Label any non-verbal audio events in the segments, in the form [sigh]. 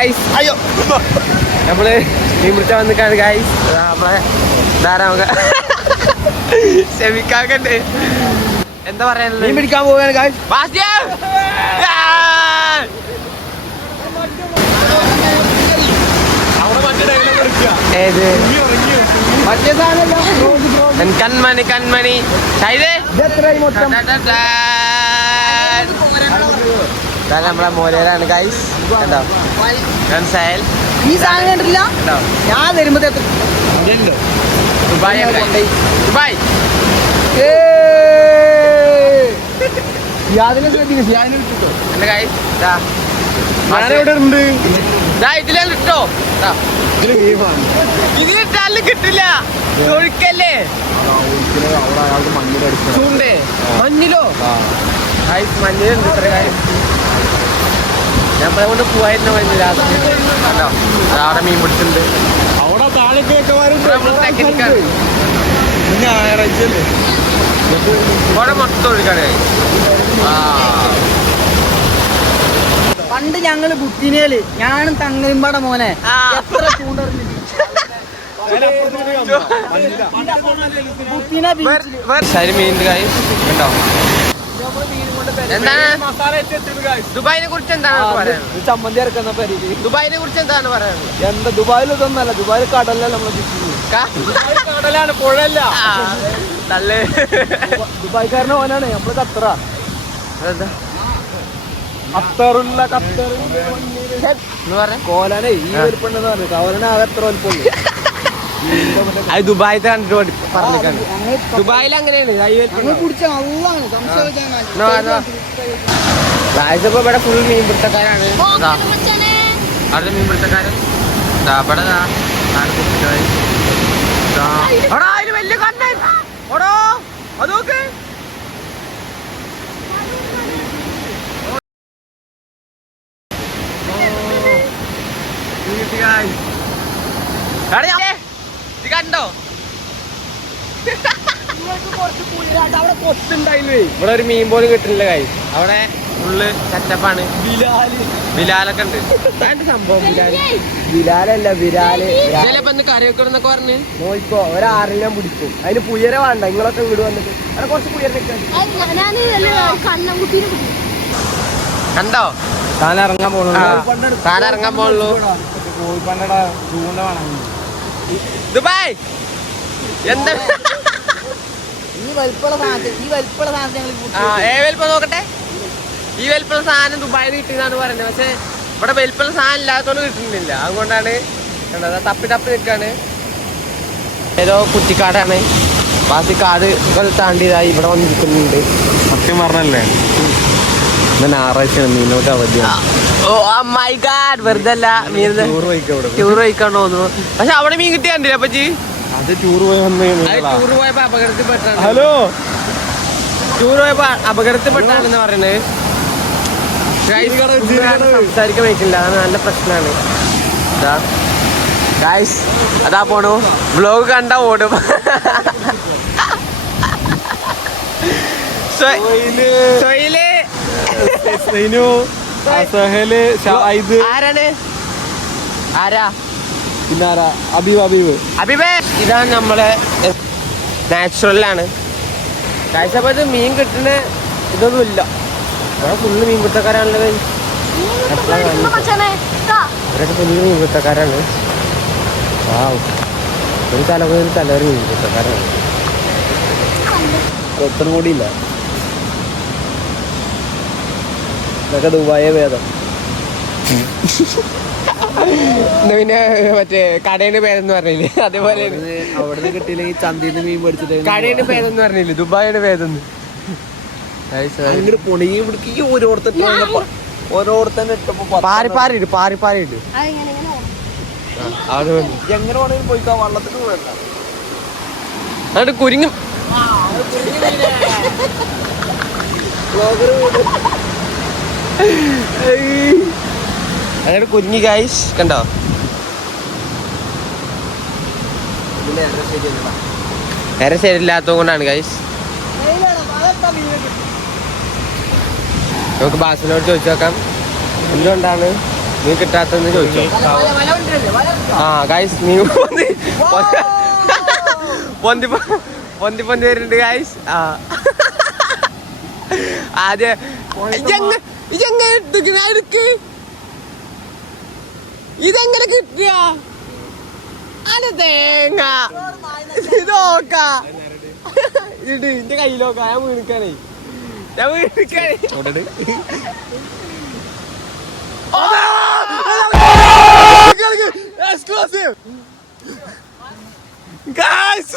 Guys അയ്യോ. നമ്മൾ മീൻ പിടിച്ചാൽ വന്നിക്കാണ് ഗായ്സ് നമ്മളെ ധാരാമക ക്ഷമിക്കാക്കണ്ട്. എന്താ മീൻ പറയാനുള്ളത് പിടിക്കാൻ പോവുകയാണ്! ആ! ഏത്? മറ്റേ എൻ കൺമണി കൺമണി. ഷൈദേ. ഇത് എത്രയായി മൊത്തം ഇതാണ് നമ്മളെ മോലേരാണ് ഗൈസ് കണ്ടോ? സയൽ. ഈ സാധനം കണ്ടില്ല കണ്ടോ? ഞാൻ വരുമ്പോ ദുബായ് ആണ് guys. ദുബായ്. യാതിനെ ശ്രദ്ധിക്കും. യാതിനെ വിട്ടിട്ടോ എന്റെ ഗൈസ് ദാ ഞാനെവിടെ ഉണ്ട് ദാ ഇതിലാണ് ഇട്ടോ. ഇതിലിട്ടാലും കിട്ടില്ല. മഞ്ഞിലോ? ഗൈസ് മഞ്ഞിലുണ്ട് ഇത്ര ഗൈസ് നമ്മളെ കൊണ്ട് പോവായിരുന്നു മഞ്ഞ് ലാസ്റ്റ് കണ്ടോ ദാ അവിടെ മീൻ പിടിച്ചിട്ടുണ്ട് അവിടെ താഴേക്കൊക്കെ വരും നമ്മൾ ടെക്നിക്കാണ് ഞായറാഴ്ച അല്ലേ അവിടെ മൊത്തം guys. ആ പണ്ട് ഞങ്ങൾ ബുക്കിനേൽ ഞാനും തങ്ങളിമ്പാടെ മോനെ. എത്ര ചൂണ്ടറിഞ്ഞു. ബുക്കിന ബീച്ചിൽ ശരി മീൻ ഗൈസ് കണ്ടോ എന്താണ് ദുബായിനെ കുറിച്ച് എന്താണ് പറയാനുള്ളത്? ചമ്മന്തി ഇറക്കുന്ന പരിധി ദുബായിനെ കുറിച്ച് എന്താണ് പറയാനുള്ളത്? എന്താ ദുബായിൽ ഇതൊന്നല്ല ദുബായിൽ കടലല്ല നമ്മളെ കടലാണ് പുഴയല്ല. ആ, ദുബായിക്കാരനെ ഓനാണ് നമ്മൾ ഖത്തറ? ഖത്തറുള്ള ഖത്തർ കോലാനെ ഈ ഒരു വലിപ്പുണ്ടെന്ന് പറഞ്ഞു കോലനെ ആകെ എത്ര വലിപ്പമുള്ളൂ. അത് ദുബായത്തെ കണ്ടിട്ട് ഓടി പറഞ്ഞിക്കാണ്. ദുബായിൽ അങ്ങനെയാണ്. ഇപ്പൊ ഇവിടെ ഫുൾ മീൻ പിടുത്തക്കാരാണ്. ദാ, അവിടെ മീൻ പിടുത്തക്കാരൻ. ദാ, ഇവിടെ വലിയ കണ്ണൻ. ഓടോ അത് നോക്ക്. ഓ, ഈ കിട്ടി guys. എടാ, ഞാൻ- ഇത് കണ്ടോ ഇവിടെ ഒരു മീൻ പോലും കിട്ടില്ല കൈ അവിടെ ഫുള്ള് സെറ്റപ്പാണ് ബിലാൽ. ബിലാലൊക്കെ ഉണ്ട്. സംഭവം ബിലാൽ? ബിലാലല്ല ബിലാൽ. ചിലപ്പോ കറി വെക്കണമെന്നൊക്കെ പറഞ്ഞ്? നോയിക്കോ പിടിക്കും. അതിന് പുയര വേണ്ട നിങ്ങളൊക്കെ വീട് വന്നിട്ട്. അവിടെ കുറച്ച് പുയര കണ്ണൻകുട്ടീനെ കണ്ടോ? താൻ ഇറങ്ങാൻ പോണു താൻ ഇറങ്ങാൻ പോണുള്ളൂ. ദുബായ്! എന്താ? ഈ വലിപ്പുള്ള വലിപ്പുള്ള ഏ വലിപ്പം നോക്കട്ടെ? ഈ വലിപ്പമുള്ള സാധനം ദുബായിൽ കിട്ടിയതാണ് പറയുന്നത്. പക്ഷെ ഇവിടെ വലിപ്പുള്ള സാധനം ഇല്ലാത്തതുകൊണ്ട് കിട്ടുന്നില്ല. അതുകൊണ്ടാണ് കണ്ടോ, ദാ തപ്പി തപ്പി നിൽക്കാണ്. ഏതോ കുറ്റിക്കാടാണ്. ബാക്കി കാടുകൾ താണ്ടിയതായി ഇവിടെ വന്നിരിക്കുന്നുണ്ട്. സത്യം പറഞ്ഞല്ലേ? ഞായറാഴ്ച മീനോട്ട് അവധിയാണ് ഓ മൈ ഗാഡ് വെറുതെ അല്ല മീൻ ടൂർ പോയിക്കോ അവിടെ ടൂർ പോയിക്കാണ്ട് തോന്നുന്നു. പക്ഷെ അവിടെ മീൻ കിട്ടിയാണ്ടില്ല അപ്പച്ചി? അത് ടൂർ പോയി വന്ന് ടൂർ പോയപ്പോ അപകടത്തിൽപ്പെട്ടാണ് ഹലോ? ടൂർ പോയപ്പോ അപകടത്തിൽപ്പെട്ടാണെന്ന് പറയുന്നത് സംസാരിക്കാൻ പറ്റില്ല. അത് നല്ല പ്രശ്നമാണ് ഗായ്സ് അതാ പോണു. ബ്ലോഗ് കണ്ട ഓടും. ആരാണ്? ആരാ? പിന്നെ ആരാ അബീബ് അബീബ്. അബീബേ! ഇതാണ് നമ്മളെ നാച്ചുറലാണ് കാഴ്ച അപ്പൊ ഇത് മീൻ കിട്ടുന്ന ഇതൊന്നും ഇല്ല ഫുള്ള് മീൻ കുത്തക്കാരാണല്ലോ ഇവരൊക്കെ ഫുള്ള് മീൻ കുത്തക്കാരാണ് വാവ്. ഒരു തല മുതൽ തല വരെ മീൻ കുത്തക്കാരാണ് എത്ര കൂടി ഇല്ല ഇതൊക്കെ ദുബായേ ഭേദം. ഇന്ന് [laughs] പിന്നെ മറ്റേ കടയുടെ പേരെന്ന് പറഞ്ഞില്ലേ? അതേപോലെ അവിടുന്ന് കിട്ടിയില്ലെങ്കിൽ ചന്തീന്ന് മീൻ മേടിച്ചിട്ട് കടയുടെ പേരെന്ന് പറഞ്ഞില്ലേ? ദുബായിയുടെ പേരെന്ന്. കുരിങ്ങ. അങ്ങനെ കുഞ്ഞു ഗായ്സ് കണ്ടോ? നേരെ ശരിയില്ലാത്തത് കൊണ്ടാണ് ഗൈസ് നമുക്ക് ബാസിനോട് ചോദിച്ചു നോക്കാം. എന്തുകൊണ്ടാണ് നീ കിട്ടാത്തെന്ന് ചോദിച്ചു? ആ ഗൈസ് നീ പൊന്തി പൊന്തി പൊന്തി പൊന്തി വരുന്നുണ്ട് ഗൈസ് ആ. ആദ്യം ഇതെങ്ങനെ എടുക്ക്. ഇതെങ്ങനെ കിട്ടിയ അല്ല തേങ്ങ. ഇതോക്ക. ഇട് എന്റെ കയ്യിലോക്ക. ഞാൻ വീണിക്കാനേ ഞാൻ വീണിക്കാനേ Exclusive! Guys!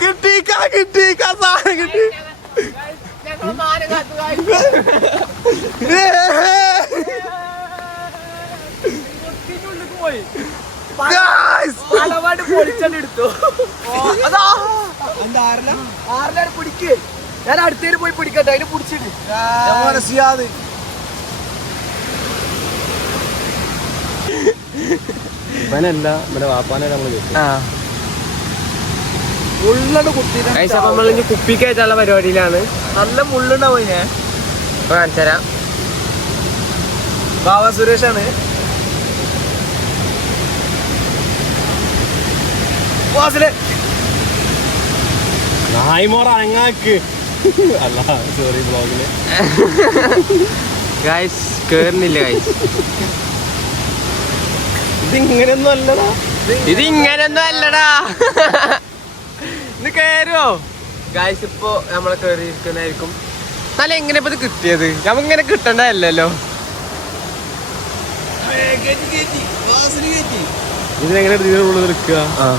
കിട്ടി കാ കിട്ടി. കാ സാധനം കിട്ടി ആറിലാണ് പിടിക്ക്? ഞാൻ അടുത്തേര് പോയി പിടിക്കട്ടെ അതിന് പിടിച്ചിട്ട് ഇവനല്ല ഇവിടെ വാപ്പാനെ മുള്ളണ്ട് കുത്തി കുപ്പിക്കയറ്റുള്ള പരിപാടിയിലാണ്. നല്ല മുള്ളുണ്ടാവും ഞാൻ കാണിച്ചു കാണിച്ചുതരാം. ബാബ സുരേഷാണ്. അനങ്ങാക്ക്. അല്ല സോറി ബ്ലോഗിൽ ഗൈസ് കേറുന്നില്ല ഗൈസ് ഇത് ഇങ്ങനെയൊന്നും അല്ലടാ. ഇത് ഇങ്ങനൊന്നും അല്ലടാ. ഇത് കേറുവോ ഗൈസ് ഇപ്പൊ നമ്മളെ കയറിയിരിക്കുന്നതായിരിക്കും എന്നാലും എങ്ങനെ ഇപ്പൊ ഇത് കിട്ടിയത്? നമ്മ ഇങ്ങനെ കിട്ടണ്ടല്ലോ ഇതിനെങ്ങനെ ഇതിന്റെ ഉള്ളിൽ നിൽക്കുക?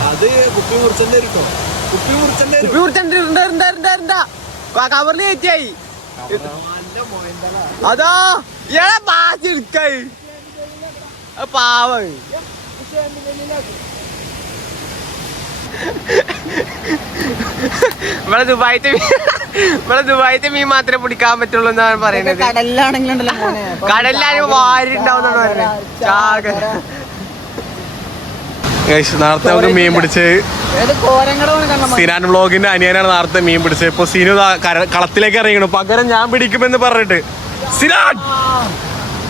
അത് കുപ്പി മുറിച്ചെന്റെ ഇരിക്കും കുപ്പി മുറിച്ചെന്റെ കുപ്പി കുടിച്ചിട്ടുണ്ട് കവറിൽ കയറ്റിയായി. അതോ ഇയാളെ പാച്ചെടുക്കായി പാവം. നമ്മളെ ദുബായിത്തെ നമ്മളെ ദുബായിത്തെ മീൻ മാത്രമേ പിടിക്കാൻ പറ്റുള്ളൂ എന്നാണ് പറയുന്നത്. കടലിലാണെങ്കിലുണ്ടല്ലോ കടലിലാണ് വാരി പറയുന്നത്. ചാക നേരത്തെ നമുക്ക് മീൻ പിടിച്ച് സിനാൻ ബ്ലോഗിന്റെ അനിയനാണ് നേരത്തെ മീൻ പിടിച്ചത്. ഇപ്പൊ സിനു കളത്തിലേക്ക് ഇറങ്ങിണു. പകരം ഞാൻ പിടിക്കുമെന്ന് പറഞ്ഞിട്ട്. സിനാൻ!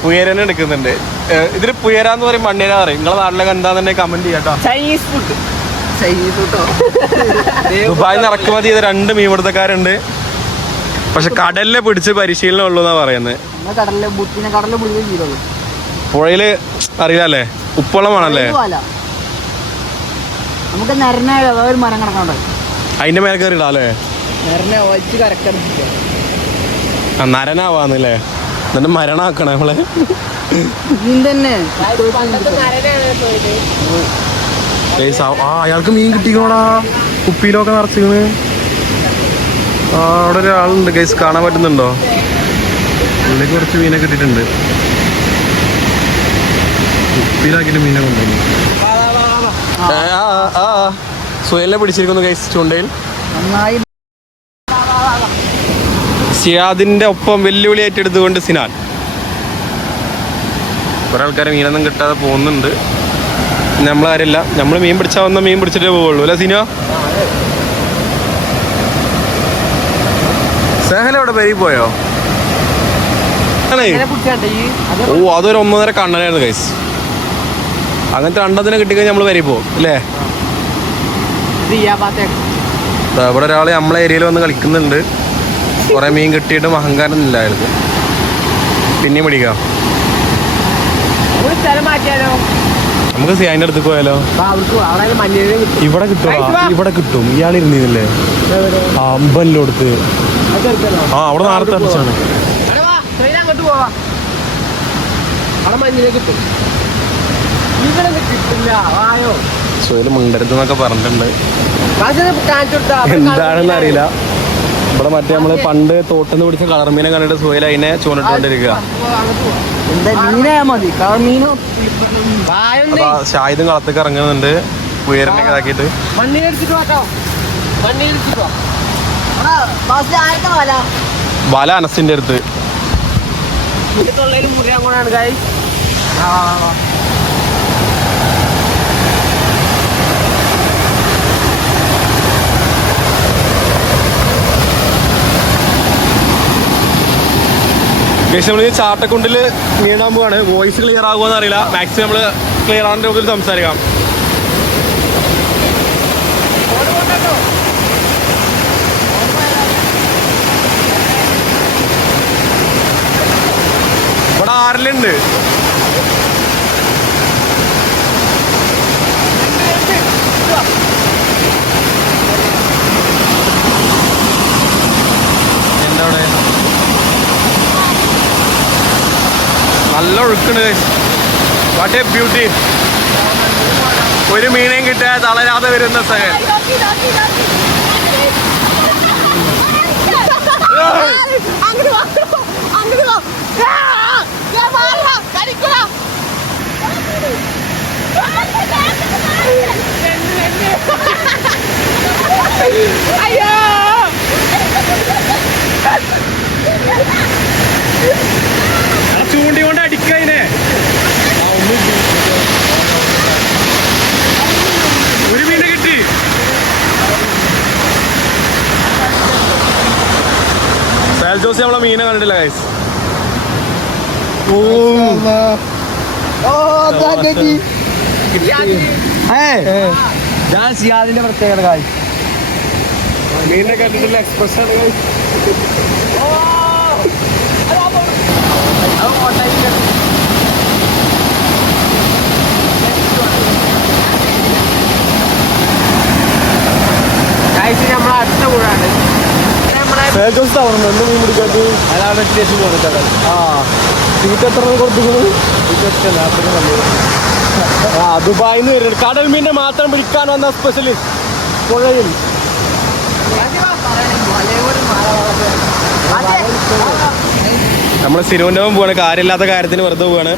പുയരനെ എടുക്കുന്നുണ്ട്. ഇതിൽ ഇതിൽ പുയരാന്ന് പറയും മണ്ണിര പറയും. നിങ്ങളെ നാട്ടിലൊക്കെ എന്താന്നെ കമന്റ് ചെയ്യാട്ടോ. ചൈനീസ് ഫുഡോ ദുബായിൽ നിന്ന് ഇറക്കുമതി ചെയ്ത രണ്ട് മീൻപിടുത്തക്കാരുണ്ട് പക്ഷെ കടലിലെ പിടിച്ച് പരിശീലനം ഉള്ളൂ എന്നാ പറയുന്നത് പുഴയിൽ അറിയില്ലല്ലേ? ഉപ്പളമാണല്ലേ നമുക്ക് നരനായ ഒരു മരം കിടക്കണ്ട അതിന്റെ മേലെ കയറിടാല്ലേ അല്ലേ? നരനെ ഒഴിച്ച് കരക്കടിച്ചിട്ട് ആ, നരനാവാന്നല്ലേ? എന്നിട്ട് മരണാക്കണേ നമ്മളെ. തന്നെ ആ അയാൾക്ക് മീൻ കിട്ടിക്കണോടാ. കുപ്പിയിലൊക്കെ നിറച്ചിരുന്നു ആ അവിടെ ഒരാളുണ്ട്. ഗൈസ് കാണാൻ പറ്റുന്നുണ്ടോ? ഉള്ളിൽ കുറച്ച് മീനെ കിട്ടിയിട്ടുണ്ട്. കുപ്പിയിലാക്കിയിട്ട് മീനെ കൊണ്ടുവന്നു. സുഹേലിനെ പിടിച്ചിരിക്കുന്നു ഗൈസ് ചൂണ്ടയിൽ. നന്നായി. സിയാദിന്റെ ഒപ്പം വെല്ലുവിളി ഏറ്റെടുത്തുകൊണ്ട് സിനാൻ. കുറെ ആൾക്കാർ മീനൊന്നും കിട്ടാതെ പോകുന്നുണ്ട്. നമ്മൾ ആരില്ല നമ്മൾ മീൻ പിടിച്ചാൽ വന്ന മീൻ പിടിച്ചിട്ടേ പോവുള്ളൂ. അല്ലേ സിനോ സഹല അവിടെ പെരി പോയോ? ഓ അതൊരു ഒന്നര കണ്ണനായിരുന്നു കൈസ് അങ്ങനത്തെ രണ്ടതിനെ കിട്ടിക്കഴിഞ്ഞാൽ നമ്മൾ വരി പോകും അല്ലേ? ഇവിടെ ഒരാൾ നമ്മളെ ഏരിയയിൽ വന്ന് കളിക്കുന്നുണ്ട്. കുറെ മീൻ കിട്ടിയിട്ടും അഹങ്കാരം ഇല്ലായിരുന്നു പിന്നെയും പിടിക്കാം. സ്ഥലം മാറ്റിയാലോ? നമുക്ക് സിയാന്റെ അടുത്ത് പോയാലോ? ഇവിടെ കിട്ടും. ഇവിടെ കിട്ടും. ഇയാൾ ഇരുന്നില്ലേ ആ അമ്പലിലോടുത്ത് ആ അവിടെ നേരത്തെ അടിച്ചാണ്. സോയിൽ മുണ്ടരുത് എന്നൊക്കെ പറഞ്ഞിട്ടുണ്ട്. എന്താണെന്ന് അറിയില്ല. ഇവിടെ മറ്റേ നമ്മൾ പണ്ട് തോട്ടുന്ന് പിടിച്ച കളർ മീനെ കണ്ടിട്ട് സോയിൽ അതിനെ ചൂണ്ടിട്ടുകൊണ്ടിരിക്കുക മീനായാ മതി. ഷാഹിദും കളത്തേക്ക് ഇറങ്ങുന്നുണ്ട്. ഉയരനെ ഇതാക്കിയിട്ട്. വല? വല അനസിന്റെ അടുത്ത്. മുറിയാൻ കൊണ്ടാണ് കായ് ഗൈസ് നമ്മൾ ഈ ചാട്ടക്കുണ്ടിൽ പോവാണ്. വോയിസ് ക്ലിയർ ആകുമോന്ന് അറിയില്ല മാക്സിമം നമ്മൾ ക്ലിയർ ആവുന്ന രൂപത്തിൽ സംസാരിക്കാം. ഇവിടെ ആറിലുണ്ട് എന്താ അവിടെ? നല്ല ഒഴുക്കുണ്ട് വാട്ട് എ ബ്യൂട്ടി ഒരു മീനേം കിട്ടിയാൽ തളരാതെ വരുന്ന അങ്ങോട്ട് വാ ആ! ചൂണ്ടി കൊണ്ട് അടിക്കതിനെ ഒരു മീൻ കിട്ടി. സേൽ ജോസി നമ്മളെ മീനെ കണ്ടിട്ടില്ല ഗൈസ് ഓ ഓ ഞാൻ സിയാദിന്റെ പ്രത്യേകത കാര്യം മീനെ കണ്ടിട്ടില്ല എക്സ്പ്രസ് ആണ് guys. വരുന്നത് നമ്മളെ അടുത്ത കൂടാണ് നമ്മളെ സേൽ ജോസ് തവണ എന്ത് മീൻ പിടിക്കാത്ത അതാണ് സ്റ്റേഷൻ കൊടുത്തത് ആ. സീറ്റ് എത്ര കൊടുത്തിരിക്കുന്നത്? ആ ദുബായിൽ നിന്ന് വരുന്നുണ്ട്. കടൽ മീനെ മാത്രം പിടിക്കാൻ വന്ന സ്പെഷ്യലിസ്റ്റ് പുഴയിൽ. നമ്മൾ സിനുവിന്റെ പോവാണ്. കാര്യമില്ലാത്ത കാര്യത്തിന് വെറുതെ പോവാണ്.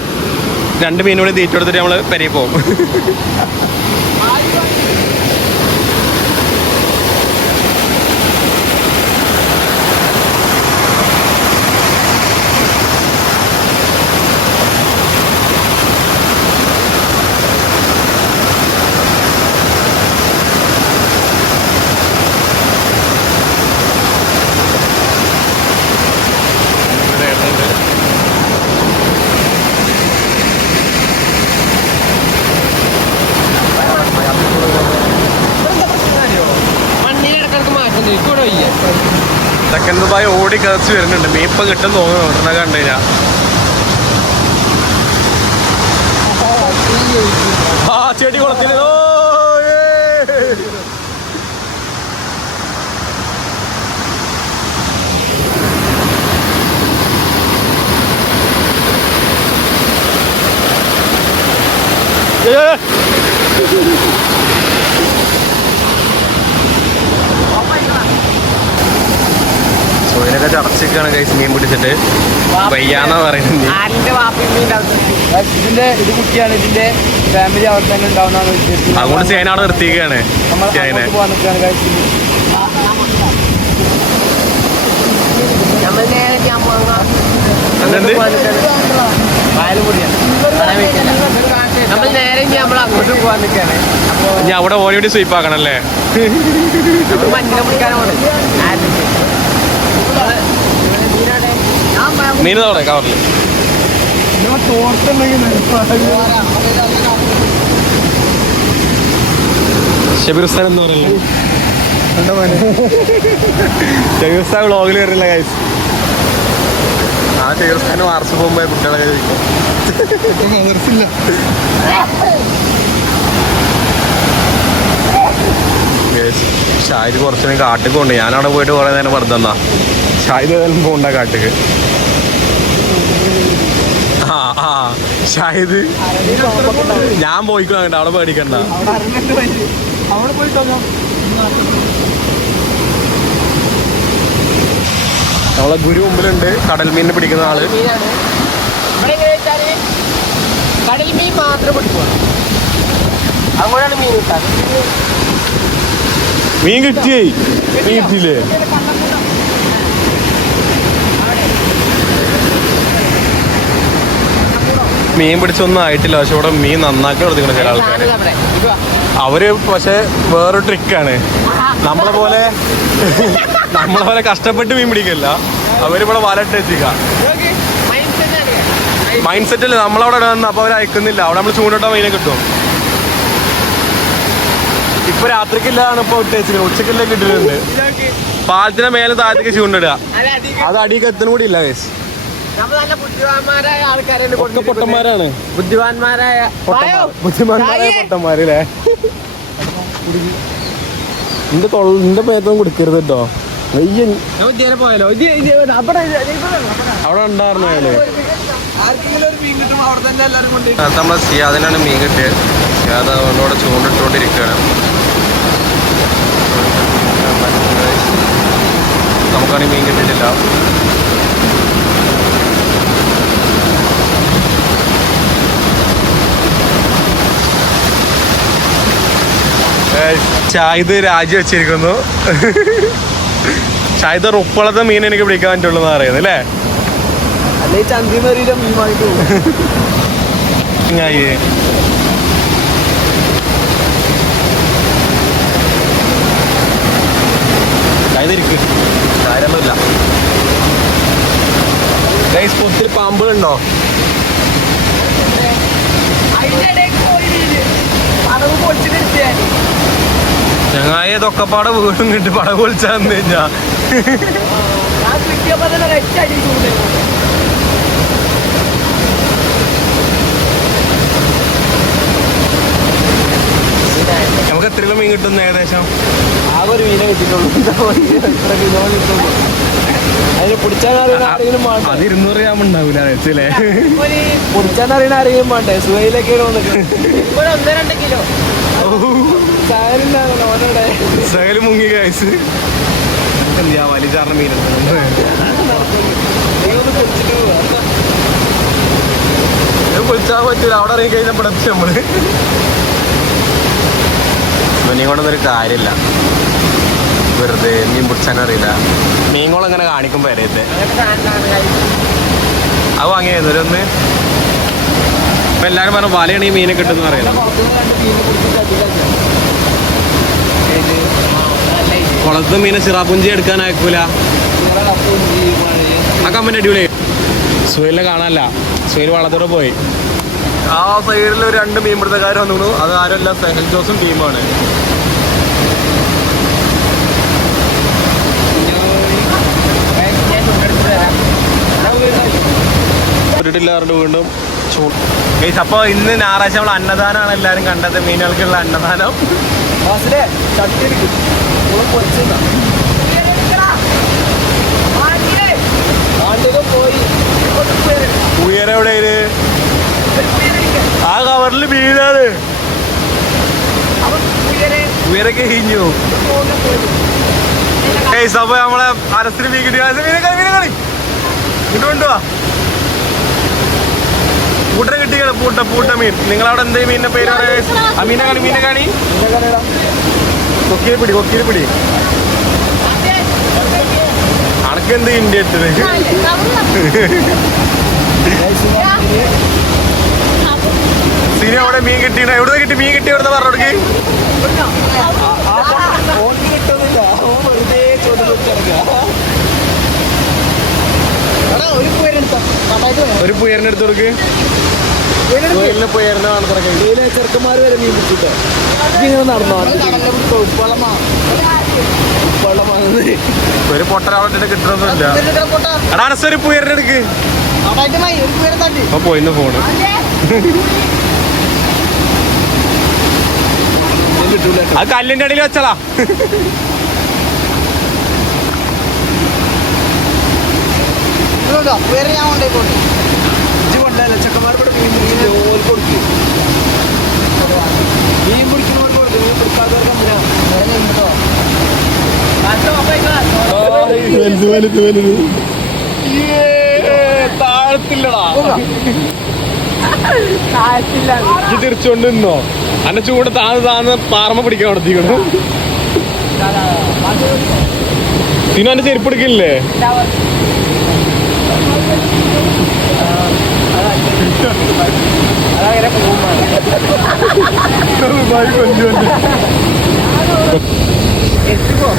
രണ്ട് മീനുകൂടി കൂടി തീറ്റ കൊടുത്തിട്ട് നമ്മൾ പെരയിൽ പോകും. ദുബായ് ഓടി കതച്ച് വരുന്നുണ്ട്. മീപ്പ കിട്ടും തോന്നുന്നു. ഉടനെ കണ്ടു കഴിഞ്ഞാൽ ചെടി കുളത്തിൽ ഓ ചടച്ചൊക്കെയാണ് കൈസ് മീൻ പിടിച്ചിട്ട്. വയ്യാന്നാ പറയുന്നത് ഇതിന്റെ ഇത് കുട്ടിയാണ് ഇതിന്റെ ഫാമിലി അവിടെ തന്നെ ഉണ്ടാവുന്നതാണ് ഉദ്ദേശിക്കുന്നത്. അതുകൊണ്ട് അവിടെ നിർത്തിയിരിക്കുകയാണ്. ചേനെ പോകാൻ നിൽക്കുകയാണ് ഞാൻ അവിടെ ഓടി ഓടി സ്വീപ്പ് ആക്കണല്ലേ? നമ്മൾ മഞ്ഞിനെ പോണേ ആലിന്റെ. നമ്മൾ ഇവിടെ മീനാടെ? തവണേ കവറിൽ തോർത്തുണ്ടെങ്കിൽ ഷബീർസ്ഥാൻ എന്ന് പറയല്ലേ ഷബീർസ്ഥാൻ വ്ളോഗിൽ വരില്ല ഗൈസ് ആ ഷബീർസ്ഥാൻ വാർസ് പോകുമ്പോൾ കുട്ടികളെ ചോദിക്കും Guys, ഷാഹിദ് കുറച്ച് നേരം കാട്ടിൽ കൊണ്ട് ഞാനവിടെ പോയിട്ട് കുറേ നേരം വെറുതെ എന്നാ ഷാഹിദ് ഏതായാലും പോണ്ട കാട്ടിക്ക്. ആ ഷാഹിദ്. ഞാൻ പോയിക്കോ അങ്ങോട്ട്? അവിടെ പേടിക്കണ്ട. അവിടെ പോയിട്ടോ നമ്മളെ ഗുരു മുമ്പിലുണ്ട്. കടൽ മീനിനെ പിടിക്കുന്ന ആൾ. കടൽ മീൻ മാത്രം പിടിക്കുള്ളൂ അതുകൊണ്ടാണ് മീൻ കിട്ടാറ് മീൻ കിട്ടിയേ മീൻ കിട്ടിയില്ലേ? മീൻ പിടിച്ചൊന്നും ആയിട്ടില്ല. പക്ഷെ ഇവിടെ മീൻ നന്നാക്കി കൊടുത്തിട്ടുണ്ട് ചില ആൾക്കാർ. അവർ പക്ഷെ വേറൊരു ട്രിക്കാണ്. നമ്മളെ പോലെ [laughs] നമ്മളെ പോലെ കഷ്ടപ്പെട്ട് മീൻ പിടിക്കില്ല. അവരിവിടെ വലട്ട് എത്തിക്ക. മൈൻഡ് സെറ്റ് അല്ലേ? നമ്മളവിടെ വന്ന് അപ്പൊ അവർ അയക്കുന്നില്ല. അവിടെ നമ്മൾ ചൂണ്ടിട്ടാ മീനെ കിട്ടും. ഇപ്പൊ രാത്രിക്കില്ലാണ് ഇപ്പൊ ഉദ്ദേശിക്കുന്നത് ഉച്ചക്കല്ലേ കിട്ടുന്നുണ്ട് പാലത്തിന്റെ മേലെ താഴത്തേക്ക് ചൂണ്ടിടുക അത് അടിക്ക് എത്തുന്ന കൂടി ഇല്ല കേസ് നമ്മൾ നല്ല ബുദ്ധിമാന്മാരായ ആൾക്കാരെ ഒക്കെ പൊട്ടന്മാരാണ്. ബുദ്ധിമാന്മാരായ. ബുദ്ധിമാന്മാരായ. പൊട്ടന്മാരല്ലേ? നിന്റെ തൊള്ള നിന്റെ പേത്തൊന്നും കുടിക്കരുത് കേട്ടോ. പോയാലോ? അവിടെ ഉണ്ടായിരുന്നു അയാൾ നമ്മൾ സിയാദിനാണ് മീൻ കിട്ടിയത്. സിയാദ് അവനോട് ചൂണ്ടിട്ടുകൊണ്ടിരിക്കുകയാണ്. നമുക്കാണെങ്കിൽ മീൻ കിട്ടിയിട്ടില്ല. ചായത് രാജി വെച്ചിരിക്കുന്നു. ചായത്തെ ഉപ്പളത്തെ മീൻ എനിക്ക് പിടിക്കാൻ പറ്റുള്ളൂ എന്ന് പറയുന്നത് അല്ലേ പൊത്തിൽ പാമ്പുകളുണ്ടോ? അതിന്റെ ഇടയിൽ പോയി മീന്. പടവ് പൊളിച്ചിട്ട് എടുത്തേ. ചങ്ങായി ഇതൊക്കെ പാടെ വീടും കിട്ടി പട പൊളിച്ചാന്ന് കഴിഞ്ഞാ. ഞാൻ. നമുക്ക് എത്ര കിലോ മീൻ കിട്ടുന്നു ഏകദേശം? ആകെ ഒരു മീനെ കിട്ടിയിട്ടുള്ളൂ. എത്ര കിലോ കിട്ടുള്ളൂ. അതിന് പിടിച്ചാൽ അറിയുന്ന ആരെങ്കിലും വേണ്ട? അത് ഇരുന്നൂറ് ഗ്രാം ഉണ്ടാവില്ല വെച്ചല്ലേ അറിയുന്ന ആരെങ്കിലും വേണ്ടേ? സുഹയിലേക്കാണ് വന്നിട്ട് ഒരു ഒന്ന് രണ്ട് കിലോ. സകൽ മുങ്ങി ഗൈസ് എന്തിയാ വലിച്ചാറിന് മീൻ പൊളിച്ചാൻ പറ്റൂല. അവിടെ ഇറങ്ങി കഴിഞ്ഞാൽ പിടച്ച് നമ്മൾ. മീൻ കൊണ്ടൊന്നൊരു കാര്യമില്ല. വെറുതെ മീൻ പിടിച്ചാൻ അറിയില്ല. മീൻകോളം അങ്ങനെ ഇങ്ങനെ കാണിക്കും പേരത്തെ. അത് വാങ്ങിയത് ഒന്ന് ഇപ്പൊ എല്ലാരും പറഞ്ഞു വലയാണ് ഈ മീനെ കിട്ടുന്ന പറയുന്നത് കുളത്ത് മീനെ ചിറാപ്പുഞ്ചി എടുക്കാൻ അയക്കൂല. ആ കമ്പനി അടിപൊളി. സുഹേലിനെ കാണാനല്ല. സുഹേൽ വള്ളത്തോടെ പോയി. ആ സൈഡിൽ ഒരു രണ്ട് മീൻ പിടുത്തക്കാർ വന്നു അത് ആരല്ല സെഹൽ ജോസും ടീമാണ്. ഇട്ടില്ലാറുണ്ട് വീണ്ടും. അപ്പൊ ഇന്ന് ഞായറാഴ്ച നമ്മൾ അന്നദാനമാണ് എല്ലാരും കണ്ടത്. മീനുകൾക്കുള്ള അന്നദാനം. ബസ്സിലെ ചട്ടി എടുക്കും കുളം പൊരിച്ചെന്നാ ആണ്ടിയെ. ആണ്ടുക പോയി. ഉയരെവിടെ ആ കവറിൽ വീഴാണ്. ഉയരൊക്കെ കഴിഞ്ഞു അപ്പൊ നമ്മളെ അരസിന് മീൻ കിട്ടി മീനെ കളി മീനെ കളി. ഇങ്ങോട്ട് കൊണ്ടുവാ. പൂട്ടനെ കിട്ടിയാണ് പൂട്ട പൂട്ട മീൻ നിങ്ങളവിടെ എന്തേ മീനിന്റെ പേര് പറയാ മീനെ കാണി മീനെ പിടി കൊക്കിയെ പിടി അണക്കെന്ത് ഇന്ത്യ എത്തുന്നത് സിനി അവിടെ മീൻ കിട്ടിയ എവിടെ കിട്ടി മീൻ കിട്ടി എവിടെ വെറുതെ ചോദ്യം ഒരു ഒരു പുയറിന്റെ അടുത്ത് കൊടുക്ക്. ചെറുക്കന്മാർ വരെ മീൻ പിടിച്ചിട്ട്. ഇതിങ്ങനെ നടന്നോ? ഉപ്പളമാണെന്ന് ഒരു പൊട്ടരാവട്ടിട്ട് കിട്ടണമെന്നില്ല എടാ അനസ് ഒരു പുയറിന്റെ അപ്പൊ പോയിന്ന് ഫോണ് അത്. കല്ലിന്റെ അടിയിൽ വെച്ചടാ ഇജ്ജ് കൊണ്ടല്ല ചെക്കന്മാർ ഇവിടെ മീൻ പിടിക്കുന്ന ഓർക്ക് കൊടുക്കും. മീൻ പിടിക്കുന്നവർക്ക് കൊടുക്കും. മീൻ പിടിക്കാത്തവർക്ക് എന്തിനാ? വലുത് വലുത് വലുത്? താഴത്തില്ലടാ. ഇത് തിരിച്ചോണ്ട് നിന്നോ. അന്നെ ചൂട് താന്ന് താന്ന് പാറമ പിടിക്കാൻ നടത്തിക്കണു. പിന്നെ എന്റെ ചെരുപ്പ് എടുക്കില്ലേ? అలాగే బాగా కొంచెం ఎత్తుకో